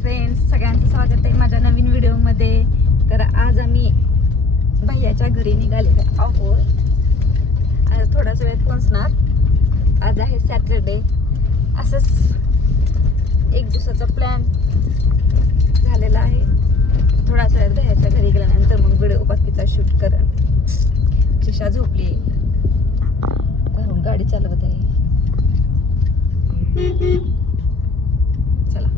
Friends, सगळ्यांचं स्वागत आहे माझ्या नवीन व्हिडिओमध्ये. तर आज आम्ही भैयाच्या घरी निघालेलो आहोत. आज थोडासा वेळ पोहोचणार. आज आहे सॅटरडे. असंच एक दिवसाचा प्लॅन झालेला आहे. थोडासा वेळ भैयाच्या घरी गेल्यानंतर मग व्हिडिओ बाकीचा शूट करण. शिशा झोपली, घरून गाडी चालवत आहे. चला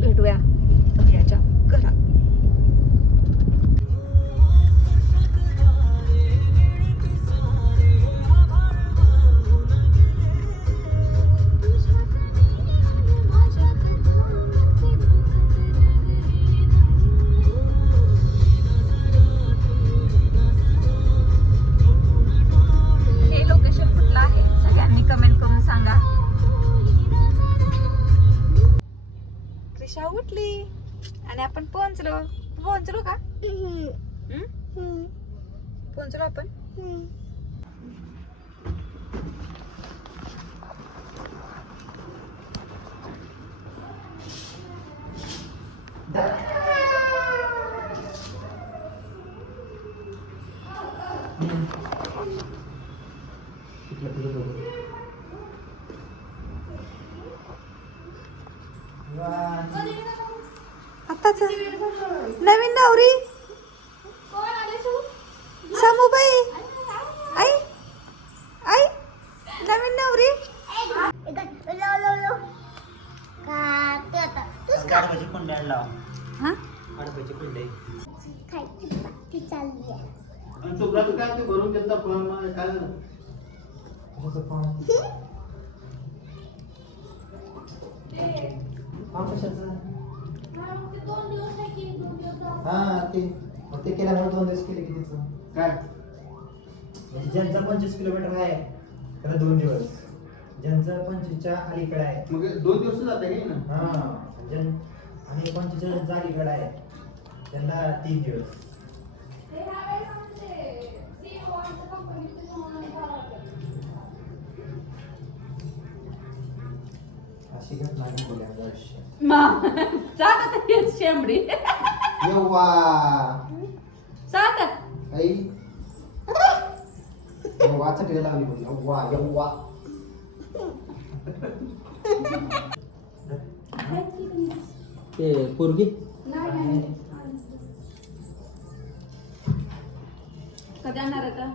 भेटूया भैयाच्या घरात. हे लोकेशन कुठलं आहे सगळ्यांनी कमेंट करून सांगा. कृषा उठली आणि आपण पोहोचलो का? पोहोचलो आपण. आताच नवीन नवरी समूबाई आई आई नवीन नवरी. हा ते केल्यामुळे 2 दिवस केले की तिचं काय ज्यांचा 25 किलोमीटर आहे त्याला 2 दिवस, ज्यांचं 25च्या अलीकडे आहे मग 2 दिवस जाते की ना. आणि 25च्या अलीकडे आहे त्यांना 3 दिवस. अशी घटना घडली आपल्या आयुष्यात. शेंबडी यव्वा सात आई यव्वाचा टिळा लावली बोल. यव्वा यव्वा ते पोरगी कधी आणणार आहे का?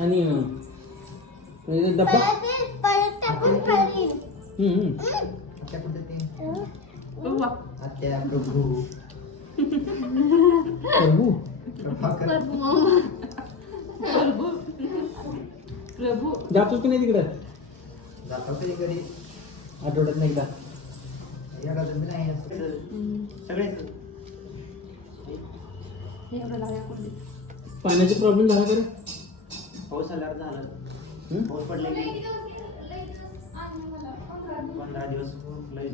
आणि डब्बा आत्या कुठे ते बघवा. आत्या प्रभू प्रभू प्रभाकर प्रभू जातो की नाही तिकडे जातो कधी कधी आठवड्यात नाही का? या गावात नाही सगळेच पाण्याचा प्रॉब्लेम झाला का रे? पाऊस आल्यावर झालं. पाऊस पडले की 15 दिवस लय.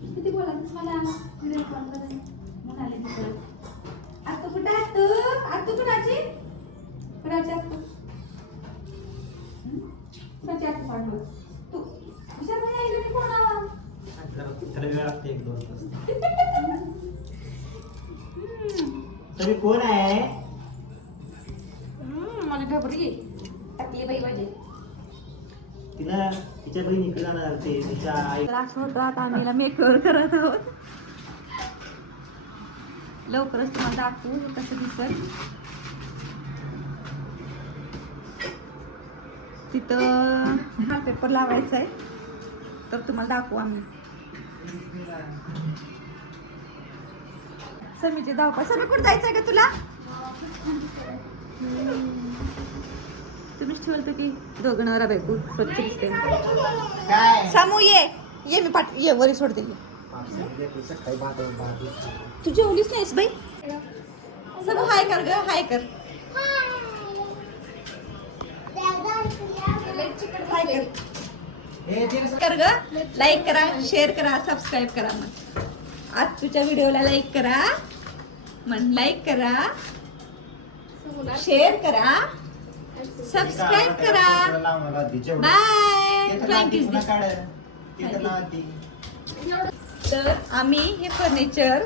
किती बोलायचं मला व्हिडिओ कॉल करायला म्हणाले तिकडे. आतू कुठे आतू? आतू कुणाची? कुणाची आतू? कुणाची आतू पाठव तू. हुशार नाही आईला मी कोण आवा? त्याला वेळ लागते 1-2 तास. तुम्ही कोण आहे? माझी ढबरी टाकली बाई माझी. तिला तिच्या बहिणीकडे जाणार ते तिच्या आई. असं होतं आता आम्ही मेकओव्हर करत आहोत. लवकरच तुम्हाला दाखवू हे कसं दिसत. तिथं हा पेपर लावायचा आहे तर तुम्हाला दाखवू आम्ही. समीचे धावपळ. समी कुठं जायचं आहे का तुला? तुम्हीच ठेवलं की दोघं नवरा बायको स्वच्छ दिसते. काय सामू ये मी ये वरी सोडते. तू जेवलीच नाहीस बाई. सगळं हाय कर ग, हाय कर. हाय कर ग. लाईक करा, शेअर करा, सबस्क्राईब करा. मग आज तुझ्या व्हिडिओला लाईक करा, मन लाईक करा, शेअर करा, सबस्क्राईब करा. बाय. ब्लँकेट पुन्हा काढ. ती तर लावा ती. तर आम्ही हे फर्निचर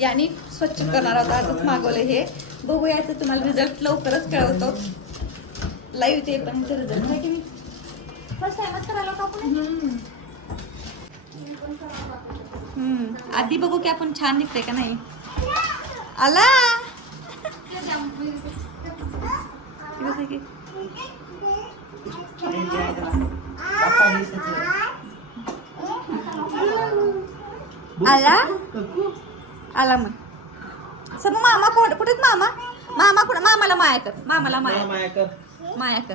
यांनी स्वच्छ करणार आहोत. आजच मागवले हे. बघूया याचं तुम्हाला रिझल्ट लवकरच कळवतो. लाईव्ह ते पण रिझल्ट आहे की नाही. फर्स्ट टाइमच करायला होता आपण. आधी बघू की आपण छान दिसतंय का नाही. आला बाप्पा हे सगळं. आला आला मग समू मामा कुठेच मामा मामा कुठे मामाला माया कर. मामाला माया माया कर. माया कर.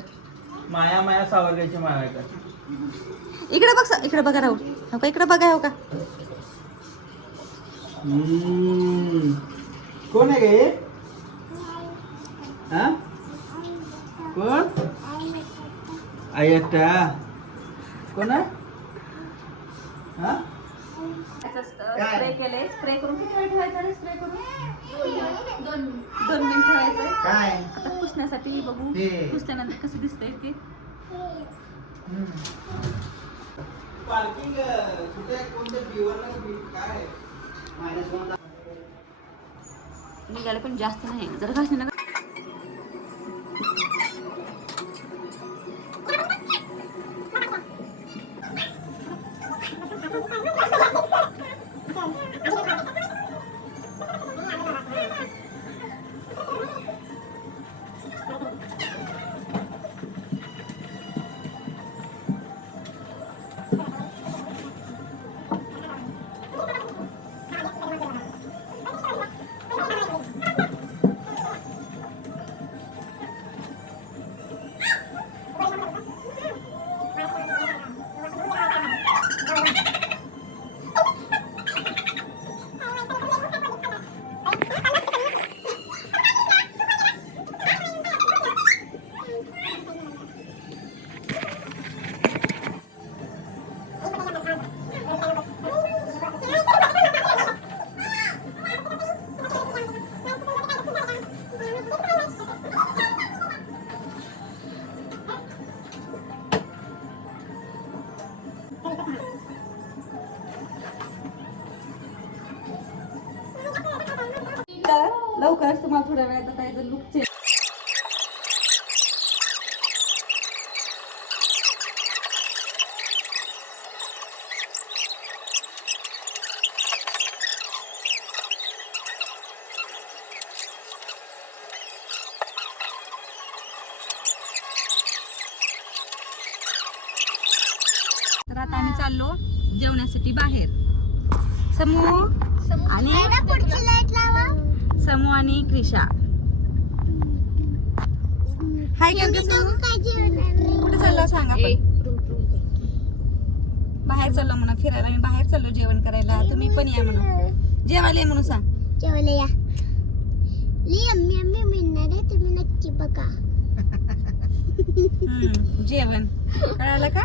माया माया सावरगाची माया कर. इकडे बघ इकडे बघा राहू हो का. इकडे बघा हो का. कोण आहे गे? हा कोण? आयटा कोण आहे? हा स्प्रे केले. स्प्रे करून किती वेळ ठेवायचा रे. स्प्रे करून 2 मिनिट ठेवायचं. काय आता पुसण्यासाठी बघू हे. पुसल्यानंतर कसं दिसतंय ते. पार्किंग कुठे कोणत्या बिवरला काय? -1 निघाले पण जास्त नाही. जर घासले ना तर लवकरच तुम्हाला थोड्या वेळात आता याचं लुक चेंज. तर आता आम्ही चाललो जेवण्यासाठी बाहेर. समूह आणि समू आणि क्रिशा. हाय कर समू. कुठे चाललो सांग आपण. बाहेर चाललो म्हणा फिरायला. मी बाहेर चाललो जेवण करायला. तुम्ही पण या म्हणा. जेवायला ये म्हणून सांग. जेवायला या. मी मिळणार आहे तुम्ही नक्की बघा. जेवण कळालं का.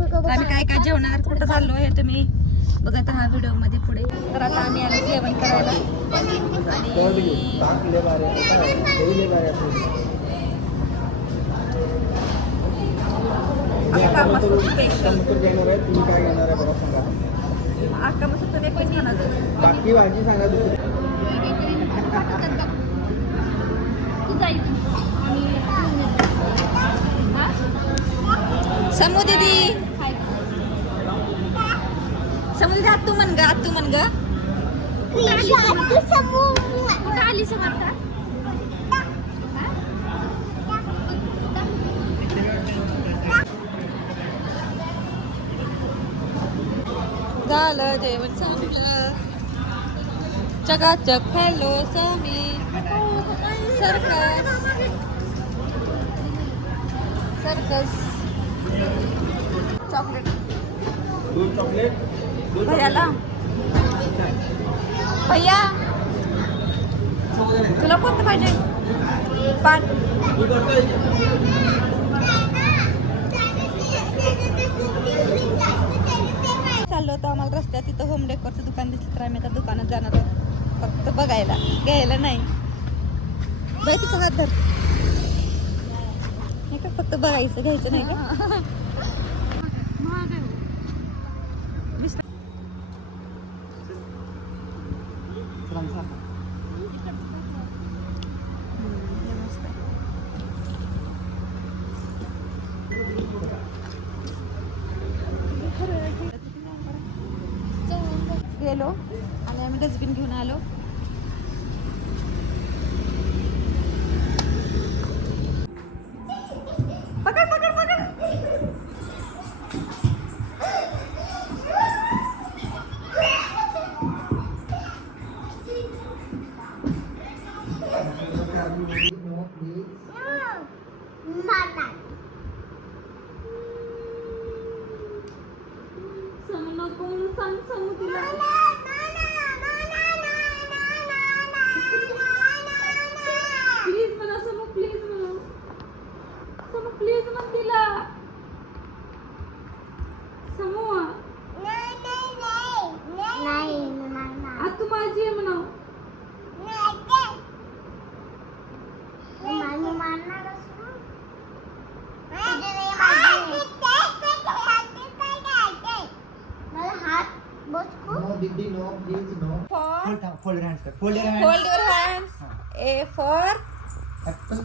आम्ही काय काय जेवणार कुठं चाललो हे तुम्ही बघत राहा व्हिडिओ मध्ये पुढे. तर आता आम्ही आलो जेवण करायला. अक्का मसूर स्पेशल. तुम्ही काय घेणार आहे बघा सांगा. अक्का मसूर तर एकच घेणार. बाकी भाजी सांगा दुसरी. समू दीदी. समू दीदी आत्तू म्हण ग. आत्तू म्हण ग. कुठं आली समर्था. झालं जेवण चांगलं. चकाचक खाल्लो सामी. Circus circus. Chocolate 2 chocolate. भैयाला. भैया तुला कोणतं पाहिजे. पान. चाललो होतो आम्हाला रस्त्यात तिथं होम डेकोरचं दुकान दिसलं तर आम्ही आता दुकानात जाणार आहोत फक्त बघायला घ्यायला नाही. बाई तिचा हात धर. फक्त बघायचं घ्यायचं नाही का? गेलो आणि आम्ही डस्टबिन घेऊन आलो. पकड पकड पकड. सांग समू तिला. प्लीज म्हणा समू, प्लीज म्हणा समू, प्लीज म्हण तिला. समू आ तू माझी आहे म्हणा. No, Didi, no, please, no. For Fold your hands. Fold your hands. hold your hands. A for Apple.